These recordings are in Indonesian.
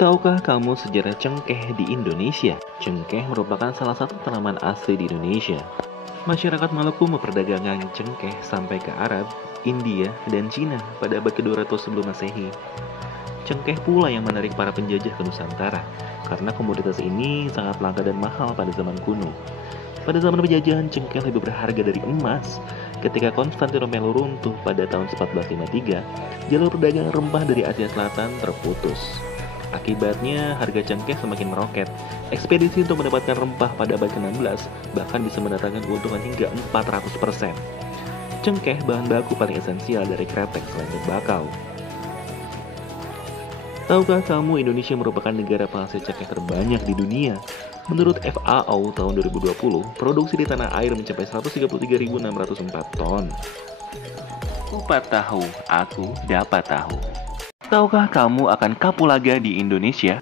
Tahukah kamu sejarah cengkeh di Indonesia? Cengkeh merupakan salah satu tanaman asli di Indonesia. Masyarakat Maluku memperdagangkan cengkeh sampai ke Arab, India, dan Cina pada abad ke-200 sebelum Masehi. Cengkeh pula yang menarik para penjajah ke Nusantara, karena komoditas ini sangat langka dan mahal pada zaman kuno. Pada zaman penjajahan, cengkeh lebih berharga dari emas. Ketika Konstantinopel runtuh pada tahun 1453, jalur perdagangan rempah dari Asia Selatan terputus. Akibatnya, harga cengkeh semakin meroket. Ekspedisi untuk mendapatkan rempah pada abad ke-16 bahkan bisa mendatangkan keuntungan hingga 400%. Cengkeh bahan baku paling esensial dari kretek selain bakau. Tahukah kamu Indonesia merupakan negara penghasil cengkeh terbanyak di dunia? Menurut FAO tahun 2020, produksi di tanah air mencapai 133.604 ton. Kupat tahu, aku dapat tahu. Tahukah kamu akan kapulaga di Indonesia?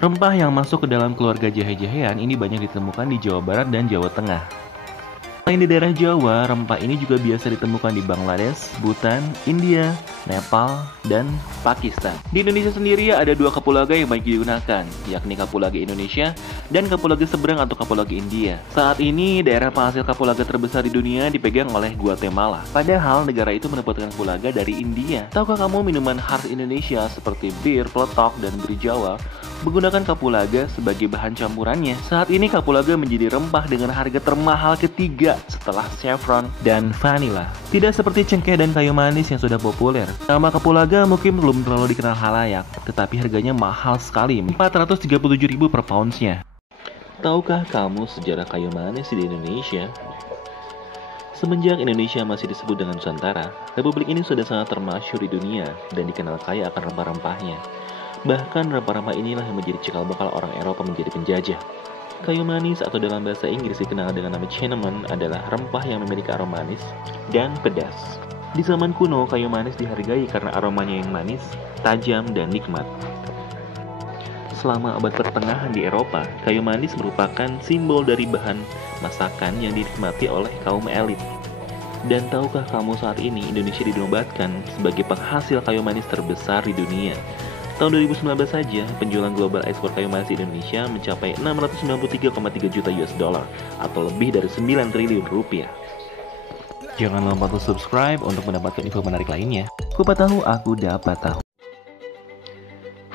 Rempah yang masuk ke dalam keluarga jahe-jahean ini banyak ditemukan di Jawa Barat dan Jawa Tengah. Selain di daerah Jawa, rempah ini juga biasa ditemukan di Bangladesh, Bhutan, India, Nepal, dan Pakistan. Di Indonesia sendiri ada dua kapulaga yang banyak digunakan, yakni kapulaga Indonesia dan kapulaga seberang atau kapulaga India. Saat ini, daerah penghasil kapulaga terbesar di dunia dipegang oleh Guatemala. Padahal negara itu mendapatkan kapulaga dari India. Tahukah kamu minuman khas Indonesia seperti bir, peletok, dan bir Jawa menggunakan kapulaga sebagai bahan campurannya? Saat ini kapulaga menjadi rempah dengan harga termahal ketiga setelah saffron dan vanilla. Tidak seperti cengkeh dan kayu manis yang sudah populer. Nama kapulaga mungkin belum terlalu dikenal halayak, tetapi harganya mahal sekali, 437.000 per poundsnya. Tahukah kamu sejarah kayu manis di Indonesia? Semenjak Indonesia masih disebut dengan Nusantara, republik ini sudah sangat termasyhur di dunia dan dikenal kaya akan rempah-rempahnya. Bahkan rempah-rempah inilah yang menjadi cikal bakal orang Eropa menjadi penjajah. Kayu manis atau dalam bahasa Inggris dikenal dengan nama cinnamon adalah rempah yang memiliki aroma manis dan pedas. Di zaman kuno, kayu manis dihargai karena aromanya yang manis, tajam, dan nikmat. Selama abad pertengahan di Eropa, kayu manis merupakan simbol dari bahan masakan yang dinikmati oleh kaum elit. Dan tahukah kamu saat ini Indonesia dinobatkan sebagai penghasil kayu manis terbesar di dunia? Tahun 2019 saja, penjualan global ekspor kayu manis di Indonesia mencapai 693,3 juta US dollar atau lebih dari 9 triliun rupiah. Jangan lupa untuk subscribe untuk mendapatkan info menarik lainnya. Kupat tahu, aku dapat tahu.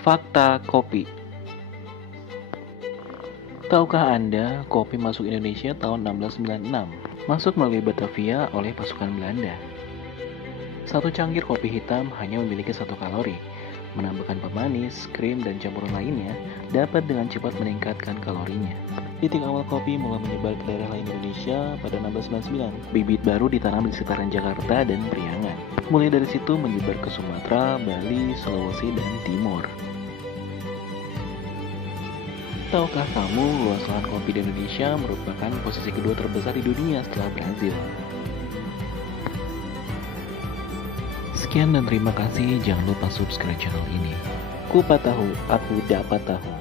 Fakta kopi. Tahukah Anda, kopi masuk Indonesia tahun 1696, masuk melalui Batavia oleh pasukan Belanda. Satu cangkir kopi hitam hanya memiliki 1 kalori. Menambahkan pemanis, krim, dan campuran lainnya dapat dengan cepat meningkatkan kalorinya. Titik awal kopi mulai menyebar ke daerah lain Indonesia pada 1699. Bibit baru ditanam di sekitaran Jakarta dan Priangan. Mulai dari situ menyebar ke Sumatera, Bali, Sulawesi, dan Timur. Tahukah kamu luas lahan kopi di Indonesia merupakan posisi kedua terbesar di dunia setelah Brazil? Sekian dan terima kasih, jangan lupa subscribe channel ini. Kupat tahu, aku dapat tahu.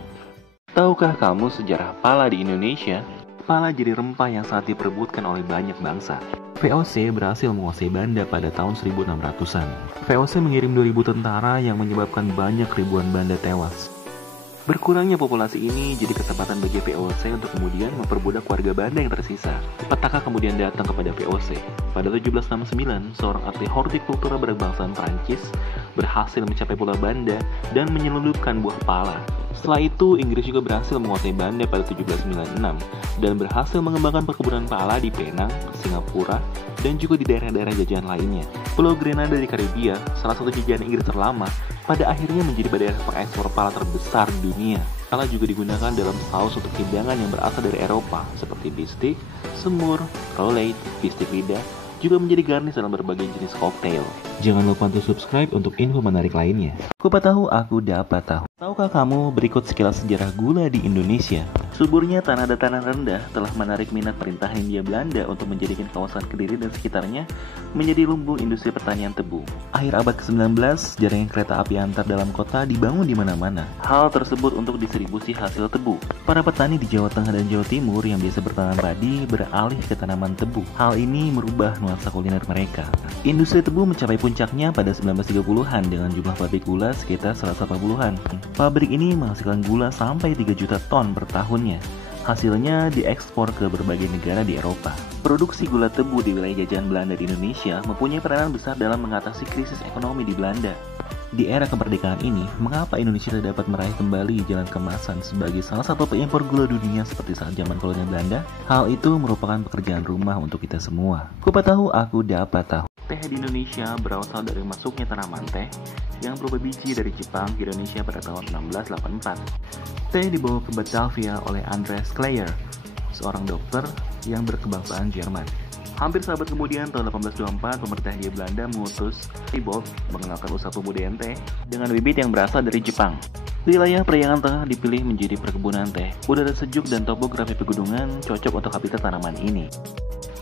Tahukah kamu sejarah pala di Indonesia? Pala jadi rempah yang sangat diperebutkan oleh banyak bangsa. VOC berhasil menguasai Banda pada tahun 1600-an. VOC mengirim 2.000 tentara yang menyebabkan banyak ribuan Banda tewas. Berkurangnya populasi ini jadi kesempatan bagi VOC untuk kemudian memperbudak warga Banda yang tersisa. Petaka kemudian datang kepada VOC. Pada 1769, seorang ahli hortikultura berbangsaan Prancis berhasil mencapai Pulau Banda dan menyelundupkan buah pala. Setelah itu, Inggris juga berhasil menguasai Banda pada 1796 dan berhasil mengembangkan perkebunan pala di Penang, Singapura, dan juga di daerah-daerah jajahan lainnya. Pulau Grenada di Karibia, salah satu jajahan Inggris terlama, pada akhirnya menjadi daerah pengekspor pala terbesar di dunia. Pala juga digunakan dalam saus untuk hidangan yang berasal dari Eropa, seperti bistik, semur, roulade, bistik lidah, juga menjadi garnish dalam berbagai jenis koktail. Jangan lupa untuk subscribe untuk info menarik lainnya. Kupat tahu, aku dapat tahu. Tahukah kamu berikut sekilas sejarah gula di Indonesia? Suburnya tanah dataran rendah telah menarik minat perintahan Hindia Belanda untuk menjadikan kawasan Kediri dan sekitarnya menjadi lumbung industri pertanian tebu. Akhir abad ke-19, jaringan kereta api antar dalam kota dibangun di mana-mana. Hal tersebut untuk distribusi hasil tebu. Para petani di Jawa Tengah dan Jawa Timur yang biasa bertanam padi beralih ke tanaman tebu. Hal ini merubah nuansa kuliner mereka. Industri tebu mencapai puncaknya pada 1930-an dengan jumlah pabrik gula sekitar 180-an. Pabrik ini menghasilkan gula sampai 3 juta ton per tahunnya. Hasilnya diekspor ke berbagai negara di Eropa. Produksi gula tebu di wilayah jajahan Belanda di Indonesia mempunyai peranan besar dalam mengatasi krisis ekonomi di Belanda. Di era kemerdekaan ini, mengapa Indonesia tidak dapat meraih kembali jalan kemasan sebagai salah satu pengimpor gula dunia seperti saat zaman kolonial Belanda? Hal itu merupakan pekerjaan rumah untuk kita semua. Kupat tahu, aku dapat tahu. Teh di Indonesia berasal dari masuknya tanaman teh yang berupa biji dari Jepang ke Indonesia pada tahun 1684. Teh dibawa ke Batavia oleh Andreas Kleyer, seorang dokter yang berkebangsaan Jerman. Hampir seabad kemudian, tahun 1824, pemerintah Hindia Belanda mengutus Thibault mengenalkan usaha pembudidayaan teh dengan bibit yang berasal dari Jepang. Wilayah Periangan Tengah dipilih menjadi perkebunan teh. Udara sejuk dan topografi pegunungan cocok untuk habitat tanaman ini.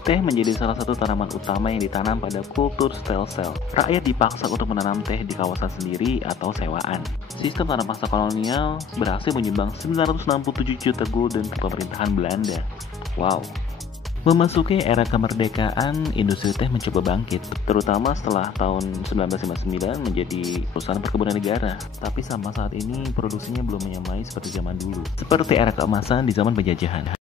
Teh menjadi salah satu tanaman utama yang ditanam pada kultur stel-sel. Rakyat dipaksa untuk menanam teh di kawasan sendiri atau sewaan. Sistem tanam paksa kolonial berhasil menyumbang 967 juta gulden ke pemerintahan Belanda. Wow. Memasuki era kemerdekaan, industri teh mencoba bangkit, terutama setelah tahun 1959 menjadi perusahaan perkebunan negara. Tapi sampai saat ini produksinya belum menyamai seperti zaman dulu, seperti era keemasan di zaman penjajahan.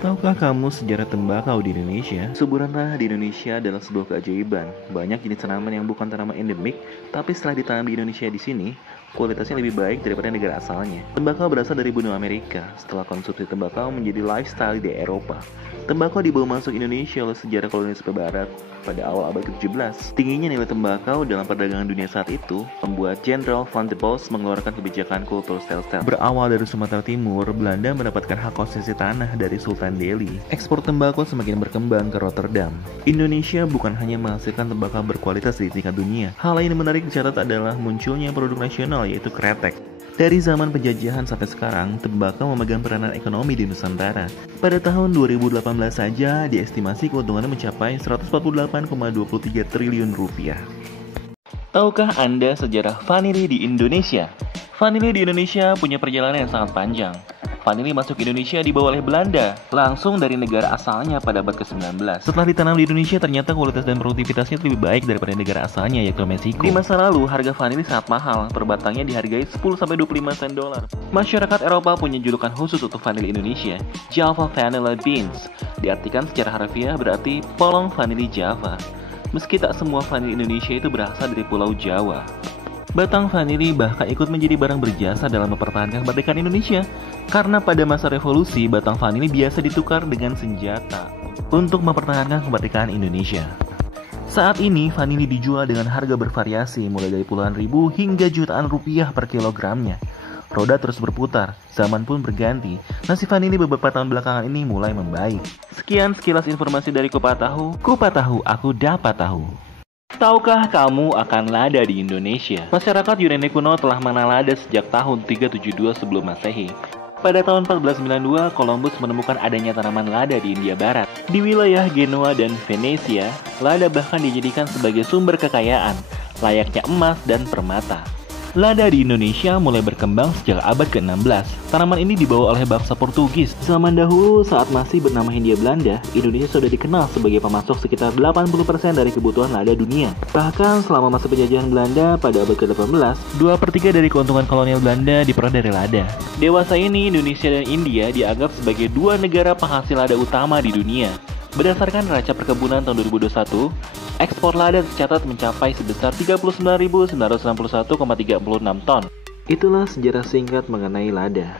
Tahukah kamu sejarah tembakau di Indonesia? Suburan tanah di Indonesia adalah sebuah keajaiban. Banyak jenis tanaman yang bukan tanaman endemik, tapi setelah ditanam di Indonesia di sini, kualitasnya lebih baik daripada negara asalnya. Tembakau berasal dari benua Amerika. Setelah konsumsi tembakau menjadi lifestyle di Eropa. Tembakau dibawa masuk Indonesia oleh sejarah kolonialisme Barat pada awal abad ke-17. Tingginya nilai tembakau dalam perdagangan dunia saat itu membuat Jenderal Van de Bos mengeluarkan kebijakan kultur stel-stel. Berawal dari Sumatera Timur, Belanda mendapatkan hak konsesi tanah dari Sultan Delhi. Ekspor tembakau semakin berkembang ke Rotterdam. Indonesia bukan hanya menghasilkan tembakau berkualitas di tingkat dunia. Hal lain yang menarik dicatat adalah munculnya produk nasional yaitu kretek. Dari zaman penjajahan sampai sekarang, tembakau memegang peranan ekonomi di Nusantara. Pada tahun 2018 saja, diestimasi keuntungannya mencapai 148,23 triliun rupiah. Tahukah Anda sejarah vanili di Indonesia? Vanili di Indonesia punya perjalanan yang sangat panjang. Vanili masuk Indonesia dibawa oleh Belanda, langsung dari negara asalnya pada abad ke-19. Setelah ditanam di Indonesia, ternyata kualitas dan produktivitasnya lebih baik daripada negara asalnya, yaitu Meksiko. Di masa lalu, harga vanili sangat mahal, per batangnya dihargai 10-25 sen dolar. Masyarakat Eropa punya julukan khusus untuk vanili Indonesia, Java Vanilla Beans. Diartikan secara harfiah berarti polong vanili Java. Meski tak semua vanili Indonesia itu berasal dari Pulau Jawa. Batang vanili bahkan ikut menjadi barang berjasa dalam mempertahankan kemerdekaan Indonesia. Karena pada masa revolusi, batang vanili biasa ditukar dengan senjata untuk mempertahankan kemerdekaan Indonesia. Saat ini, vanili dijual dengan harga bervariasi mulai dari puluhan ribu hingga jutaan rupiah per kilogramnya. Roda terus berputar, zaman pun berganti. Nasib vanili beberapa tahun belakangan ini mulai membaik. Sekian sekilas informasi dari Kupat Tahu. Kupat Tahu, aku dapat tahu. Tahukah kamu akan lada di Indonesia? Masyarakat Yunani kuno telah mengenal lada sejak tahun 372 sebelum Masehi. Pada tahun 1492, Columbus menemukan adanya tanaman lada di India Barat. Di wilayah Genoa dan Venesia, lada bahkan dijadikan sebagai sumber kekayaan, layaknya emas dan permata. Lada di Indonesia mulai berkembang sejak abad ke-16. Tanaman ini dibawa oleh bangsa Portugis. Zaman dahulu saat masih bernama Hindia Belanda, Indonesia sudah dikenal sebagai pemasok sekitar 80% dari kebutuhan lada dunia. Bahkan selama masa penjajahan Belanda pada abad ke-18, 2/3 dari keuntungan kolonial Belanda diperoleh dari lada. Dewasa ini, Indonesia dan India dianggap sebagai dua negara penghasil lada utama di dunia. Berdasarkan neraca perkebunan tahun 2021, ekspor lada tercatat mencapai sebesar 39.961,36 ton. Itulah sejarah singkat mengenai lada.